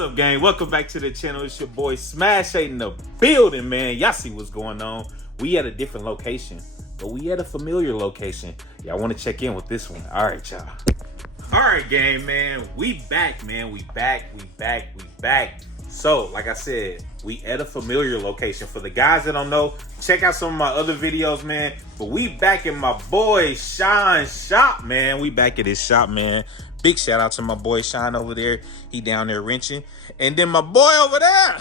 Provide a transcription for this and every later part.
up, gang? Welcome back to the channel. It's your boy Smash 8 in the building, man. Y'all see what's going on. We at a different location, but we at a familiar location. Y'all want to check in with this one. All right, y'all. All right, gang, man. We back, man. We back. So, like I said, we at a familiar location. For the guys that don't know, check out some of my other videos, man. But we back in my boy Sean's shop, man. We back at his shop, man. Big shout out to my boy Sean over there. He down there wrenching. And then my boy over there.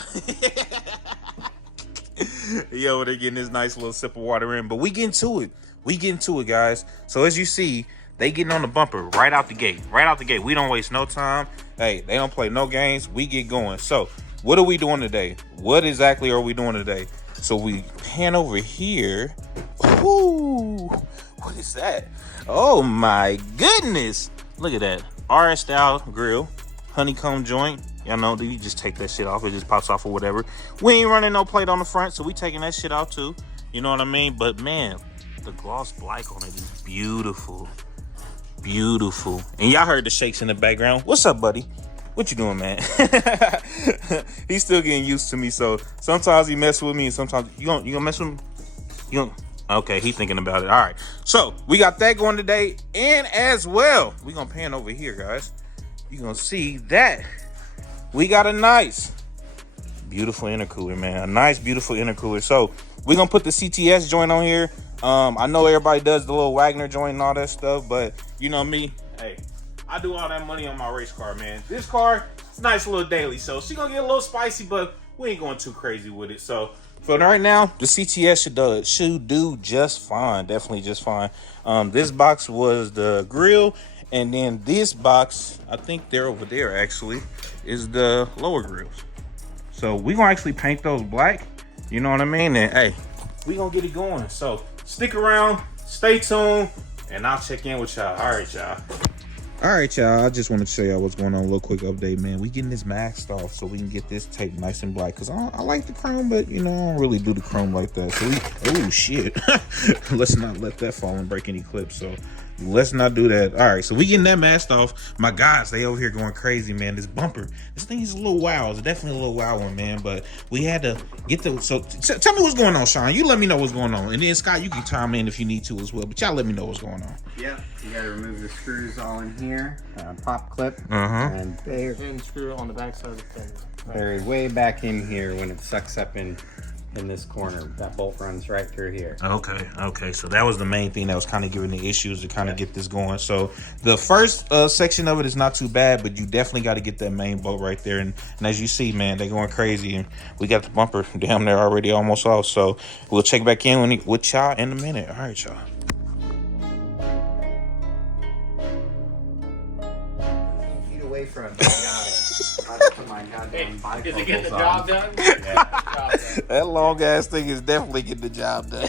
He over there getting his nice little sip of water in. But we getting to it. We getting to it, guys. So as you see, they getting on the bumper right out the gate. Right out the gate. We don't waste no time. Hey, they don't play no games. We get going. So what are we doing today? What exactly are we doing today? So we pan over here. Ooh, what is that? Oh my goodness. Look at that. RS style grill, honeycomb joint. Y'all know, you just take that shit off. It just pops off or whatever. We ain't running no plate on the front, so we taking that shit out too. You know what I mean? But man, the gloss black on it is beautiful. Beautiful. And y'all heard the shakes in the background. What's up, buddy? What you doing, man? He's still getting used to me, so sometimes he mess with me and sometimes you gonna mess with me? You gonna... Okay, he thinking about it. All right, so we got that going today, and as well, we gonna pan over here, guys. You gonna see that we got a nice, beautiful intercooler, man. A nice, beautiful intercooler. So we gonna put the CTS joint on here. I know everybody does the little Wagner joint and all that stuff, but you know me, hey, I do all that money on my race car, man. This car, it's a nice little daily, so she gonna get a little spicy, but we ain't going too crazy with it. So for right now, the CTS should do just fine. Definitely just fine. This box was the grill, and then this box, I think they're over there actually, is the lower grills. So we gonna actually paint those black. You know what I mean? And hey, we gonna get it going. So stick around, stay tuned, and I'll check in with y'all. All right, y'all. All right, y'all, I just wanted to show y'all what's going on. A little quick update, man. We getting this masked off so we can get this tape nice and black. Because I like the chrome, but, you know, I don't really do the chrome like that. So we, oh, shit. Let's not let that fall and break any clips. So let's not do that. All right, so we getting that masked off. My guys, they over here going crazy, man. This bumper, this thing is a little wild. It's definitely a little wild one, man. But we had to get the, so tell me what's going on, Sean. You let me know what's going on. And then, Scott, you can chime in if you need to as well. But y'all let me know what's going on. Yeah, you got to remove the screws all in here. Pop clip. And And screw on the back side of the thing. Buried way back in here when it sucks up in this corner. That bolt runs right through here. Okay, so that was the main thing that was kind of giving the issues to kind of get this going. So the first section of it is not too bad, but you definitely got to get that main bolt right there. And as you see, man, they're going crazy, and we got the bumper down there already almost off. So we'll check back in with y'all in a minute. All right, y'all. Away from my goddamn bifocals. Is it getting the job done? Yeah. That long ass thing is definitely getting the job done.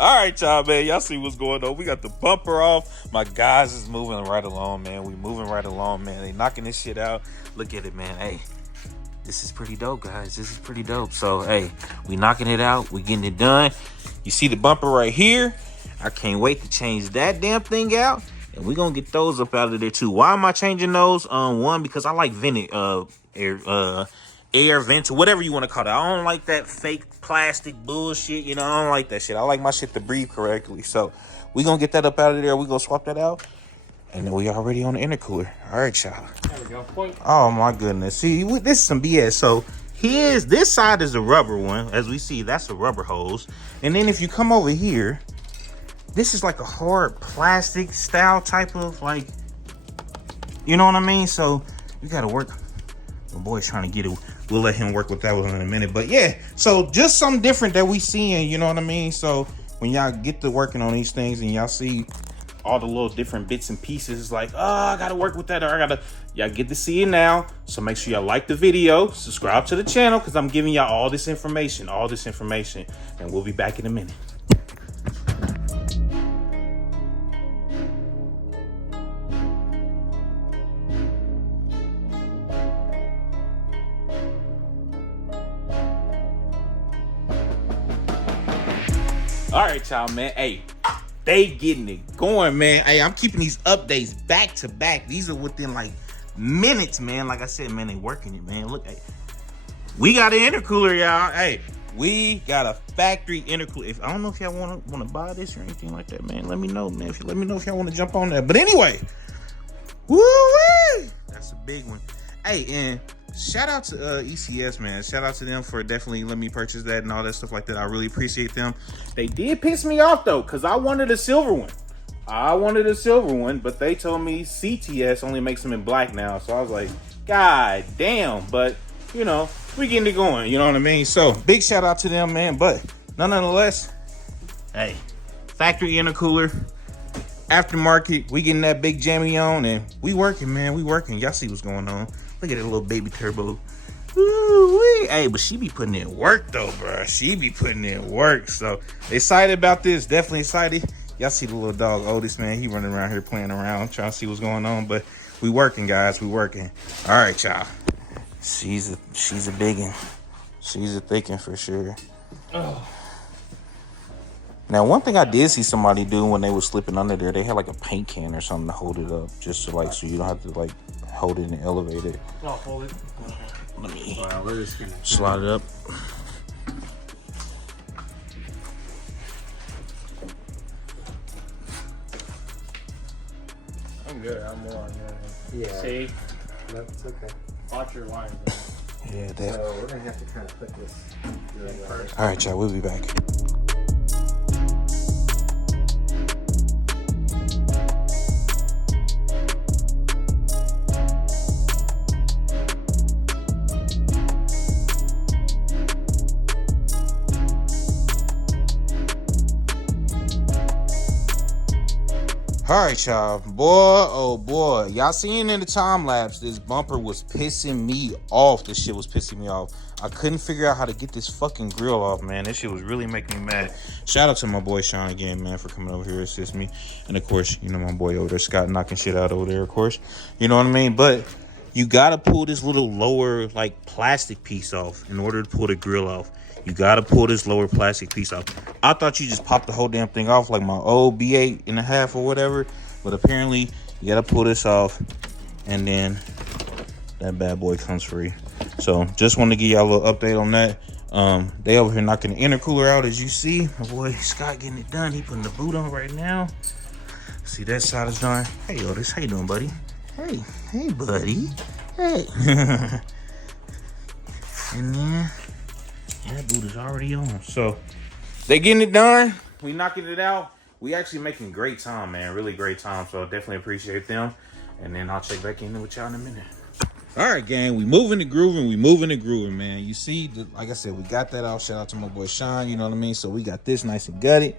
All right, y'all, man. Y'all see what's going on. We got the bumper off. My guys is moving right along, man. We moving right along, man. They knocking this shit out. Look at it, man. Hey, this is pretty dope, guys. This is pretty dope. So, hey, we knocking it out. We getting it done. You see the bumper right here? I can't wait to change that damn thing out. And we're going to get those up out of there, too. Why am I changing those? One, because I like vented air vents, or whatever you want to call it. I don't like that fake plastic bullshit. You know, I don't like that shit. I like my shit to breathe correctly. So we're going to get that up out of there. We're going to swap that out. And then we already on the intercooler. All right, y'all. There we go. Point. Oh, my goodness. See, this is some BS. So this side is a rubber one. As we see, that's a rubber hose. And then if you come over here, this is like a hard plastic style type of, like, you know what I mean? So you got to work. My boy's trying to get it. We'll let him work with that one in a minute. But yeah, so just something different that we seeing, you know what I mean? So when y'all get to working on these things and y'all see all the little different bits and pieces, it's like, oh, I got to work with that, or y'all get to see it now. So make sure y'all like the video, subscribe to the channel, because I'm giving y'all all this information, and we'll be back in a minute. All right, y'all, man. Hey, they getting it going, man. Hey, I'm keeping these updates back to back. These are within like minutes, man. Like I said, man, they working it, man. Look, hey, we got an intercooler, y'all. Hey, we got a factory intercooler. If I don't know if y'all want to buy this or anything like that, man, let me know, man. Let me know if y'all want to jump on that. But anyway, woo-wee! That's a big one. Hey, and shout out to ECS, man. Shout out to them for definitely letting me purchase that and all that stuff like that. I really appreciate them. They did piss me off though, because I wanted a silver one. But they told me CTS only makes them in black now. So I was like, God damn. But, you know, we getting it going. You know what I mean? So, big shout out to them, man. But, nonetheless, hey, factory intercooler, aftermarket, we getting that big jammy on. And we working, man. We working. Y'all see what's going on. Look at that little baby turbo. Ooh-wee. Hey, but she be putting in work, though, bro. She be putting in work. So, excited about this. Definitely excited. Y'all see the little dog Otis, man. He running around here playing around, trying to see what's going on. But we working, guys. We working. All right, y'all. She's a biggin'. She's a thickin' for sure. Oh. Now, one thing I did see somebody do when they was slipping under there, they had like a paint can or something to hold it up, just to like, so you don't have to like hold it and elevate it. Oh, hold it. Let me We're just gonna slide it up. I'm good. I'm more on there. Yeah. See? That's okay. Watch your lines. Yeah, definitely. So we're gonna have to kind of put this. All right, y'all. We'll be back. All right, y'all. Boy, oh boy. Y'all seen in the time lapse, this bumper was pissing me off. This shit was pissing me off. I couldn't figure out how to get this fucking grill off, man. This shit was really making me mad. Shout out to my boy Sean again, man, for coming over here to assist me. And of course, you know, my boy over there, Scott, knocking shit out over there, of course. You know what I mean? But you gotta pull this little lower, like, plastic piece off in order to pull the grill off. You gotta pull this lower plastic piece off. I thought you just popped the whole damn thing off like my old B8.5 or whatever. But apparently, you gotta pull this off. And then that bad boy comes free. So, just wanted to give y'all a little update on that. They over here knocking the intercooler out, as you see. My boy Scott getting it done. He putting the boot on right now. See, that side is done. Hey, Otis. How you doing, buddy? Hey, buddy. Hey. And then... that boot is already on. So they getting it done. We knocking it out. We actually making great time, man. Really great time. So definitely appreciate them. And then I'll check back in with y'all in a minute. All right, gang. We moving and grooving, man. You see, like I said, we got that off. Shout out to my boy Sean. You know what I mean? So we got this nice and gutted.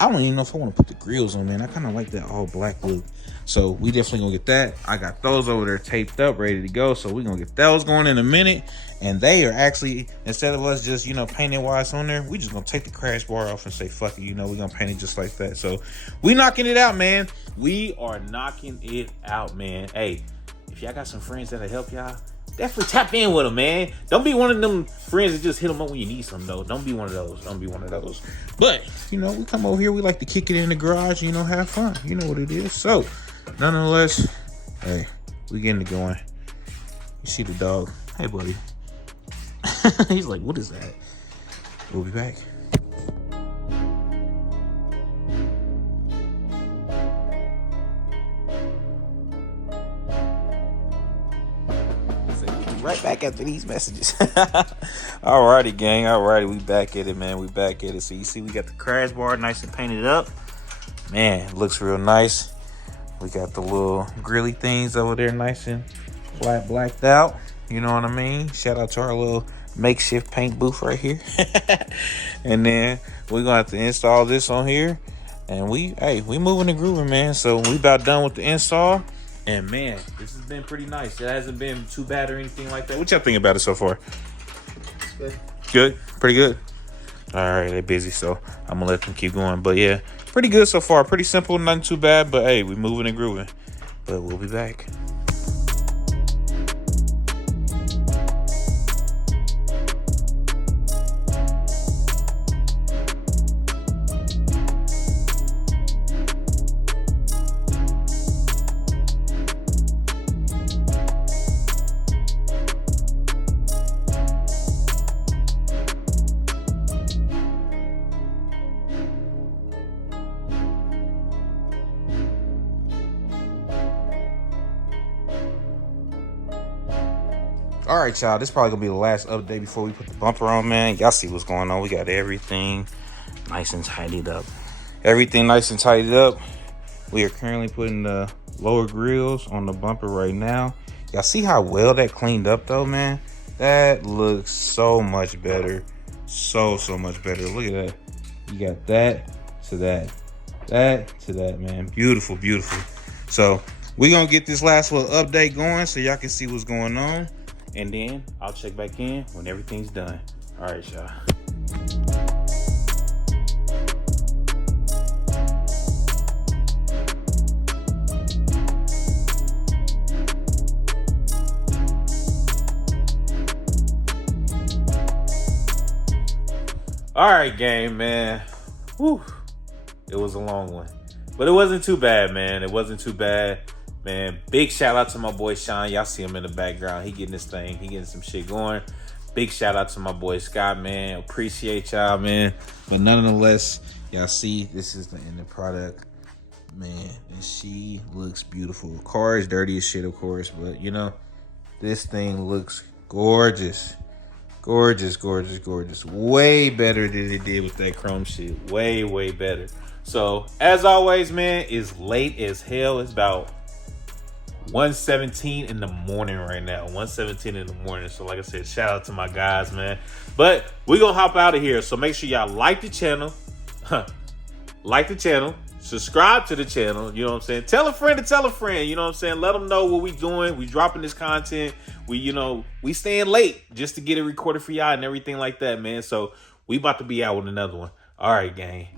I don't even know if I want to put the grills on, man. I kind of like that all black look. So we definitely gonna get that. I got those over there taped up, ready to go. So we're gonna get those going in a minute. And they are actually, instead of us just, you know, painting wise on there, we just gonna take the crash bar off and say, fuck it, you know, we're gonna paint it just like that. So we knocking it out, man. We are knocking it out, man. Hey, if y'all got some friends that'll help y'all, definitely tap in with them, man. Don't be one of them friends that just hit them up when you need something, though. Don't be one of those. But, you know, we come over here, we like to kick it in the garage, you know, have fun. You know what it is. So, nonetheless, hey, we getting it going. You see the dog. Hey, buddy. He's like, what is that? We'll be back. Right back after these messages. Alrighty, gang. Alrighty, we back at it, man. We back at it. So you see we got the crash bar nice and painted up. Man, it looks real nice. We got the little grilly things over there nice and flat blacked out. You know what I mean? Shout out to our little makeshift paint booth right here. And then we're gonna have to install this on here. And we moving and grooving, man. So we about done with the install. And man, this has been pretty nice. It hasn't been too bad or anything like that. What y'all think about it so far? It's good. Good? Pretty good? All right, they're busy, so I'm gonna let them keep going. But yeah, pretty good so far. Pretty simple, nothing too bad. But hey, we moving and grooving. But we'll be back. All right, y'all. This is probably gonna be the last update before we put the bumper on, man. Y'all see what's going on. We got everything nice and tidied up. Everything nice and tidied up. We are currently putting the lower grills on the bumper right now. Y'all see how well that cleaned up though, man? That looks so much better. So much better. Look at that. You got that to that. That to that, man. Beautiful, beautiful. So we're gonna get this last little update going so y'all can see what's going on. And then I'll check back in when everything's done. All right, y'all. All right, gang, man. Whew. It was a long one, but it wasn't too bad, man. It wasn't too bad, man. Big shout out to my boy Sean. Y'all see him in the background. He getting this thing. He getting some shit going. Big shout out to my boy Scott, man. Appreciate y'all, man. But nonetheless, y'all see this is the end product, man. And she looks beautiful. The car is dirty as shit, of course, but you know, this thing looks gorgeous. Gorgeous, gorgeous, gorgeous. Way better than it did with that chrome shit. Way, way better. So, as always, man, it's late as hell. It's about 1:17 in the morning right now. 1:17 in the morning. So, like I said, shout out to my guys, man. But we're going to hop out of here. So, make sure y'all like the channel. Like the channel. Subscribe to the channel. You know what I'm saying? Tell a friend to tell a friend. You know what I'm saying? Let them know what we doing. We dropping this content. We staying late just to get it recorded for y'all and everything like that, man. So we about to be out with another one. All right, gang.